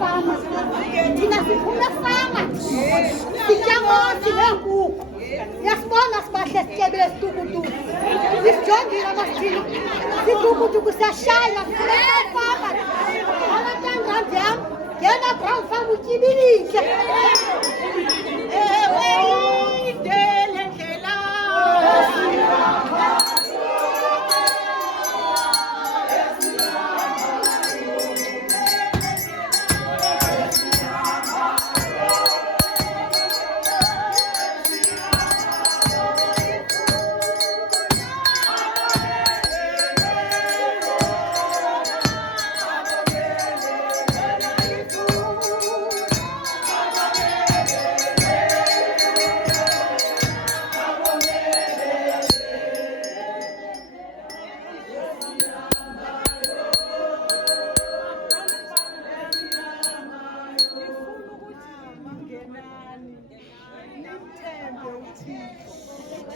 fama. Thina siphuma efama. Sitya ngothi neenkukhu. Yasibona sibahle sityebile situkutuku. Sisijongile amasithini. Situkutuku siyashaya siphuma efama. Abantangandi yam ngena brown farm utyibilise. Ewe ide le ndlela.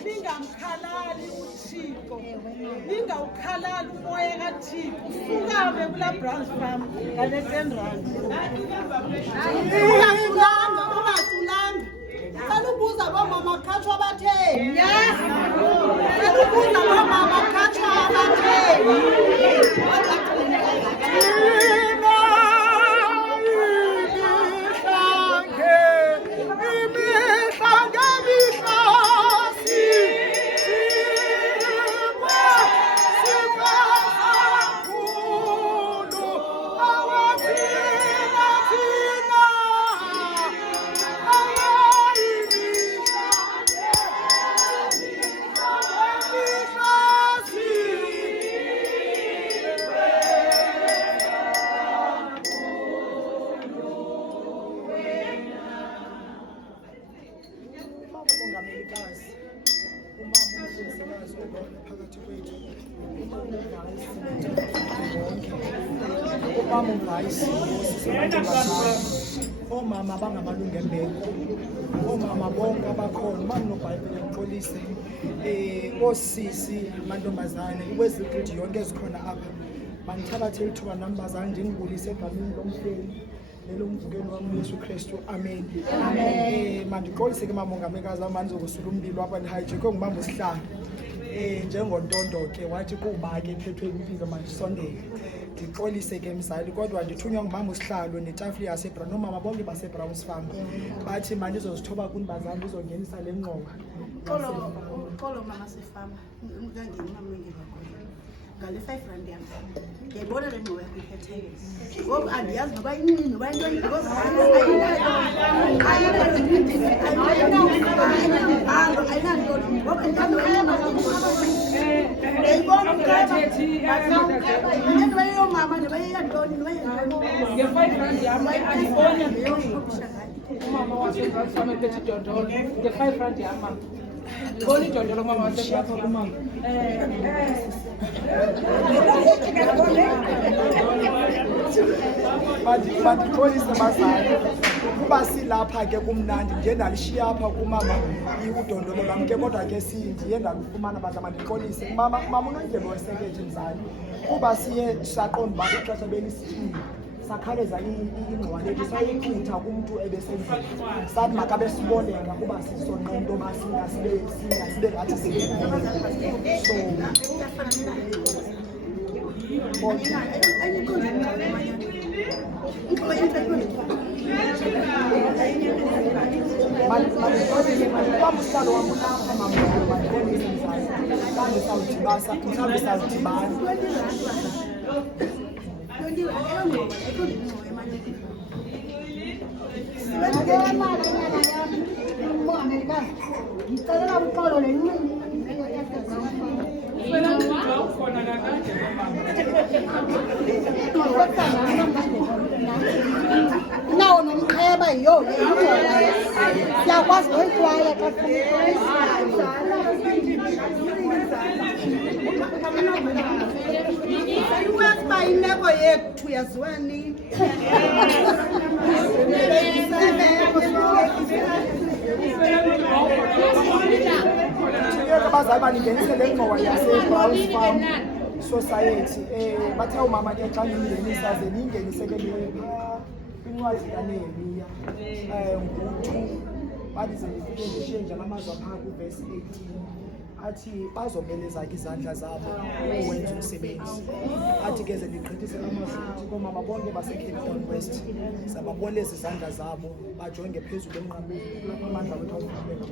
Ningamkhalali uThixo, ningawukhalali umoya kaThixo, ufukame kula branch farm ngale 10 rand. Ungaculanga. Salubuza bomama khatshwa batheni. Yes. Salubuza bomama khatshwa batheni. Omama bangamalungu embeko, omama bonke abakhona, banobhayibheli ngixolise, osisi, amantombazane, iwezigidi yonke ezikhona apha, mandithabathe ithuba nambazane ndingibulise egameni lomhleli nelomvukeli wam Yesu Kristu, amen. Mandixolise ke mamongamekazi amani zokusula umbilo apha ndihayijekwe ngubamba usihlalo. Njengontondo ke wathi kuba ke phethwe impilo mandisondele. Ndixolise ke mzali kodwa ndithunywa ngubamba usihlalo netafile yaseBrown nomama bonke baseBrown's Farm. Bathi mandizozithoba kunibazana ndizongenisa le ngxowa. Uxolo mama sefama. Ungangeni mamenge kakhulu. Ngale 5 rand yam. Ngiyayibona le ngxowa yakho iphetheyo. Ngoba andiyazi noba inini noba intoni because Mandixolise bazali kuba silapha ke kumnandi ndiye ndalishiya apha kumama udondolo lwam ke kodwa ke ndiye ndalufumana badla mandixolise mama unondlebe wesekethe mzali kuba siye saqonda uba ixesha belisithile sakhaleza ingxowa lethu sayichitha kumntu ebesendlini sathi makabe siboleka kuba sisonqe into yoba sibe ngathi ubamuhlalo wam ulapha mamsawudibana ngicela uxolo nawo nomcheba yiyo le siyakwazi noyikwaya xa Uba imeko yethu yaziwa nini? Abazali baningenise le ngxowa yaseBrown's Farm Society. Bathe umama ke xa ningenisa ze ningenise ke incwadi kaNehemiya ngo-2 bathi sendifike ndishiye nje amazwi aphaa kuvesi 18 athi bazobeleza ke izandla zabo ukwenza umsebenzi. Athi ke ze ndigqithise amazwi athi koomama bonke baseCape Town West sababoleza izandla zabo bajonge phezulu emnqameni kulapho amandla wethu awuphumela.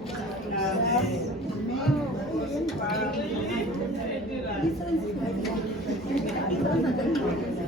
Amen.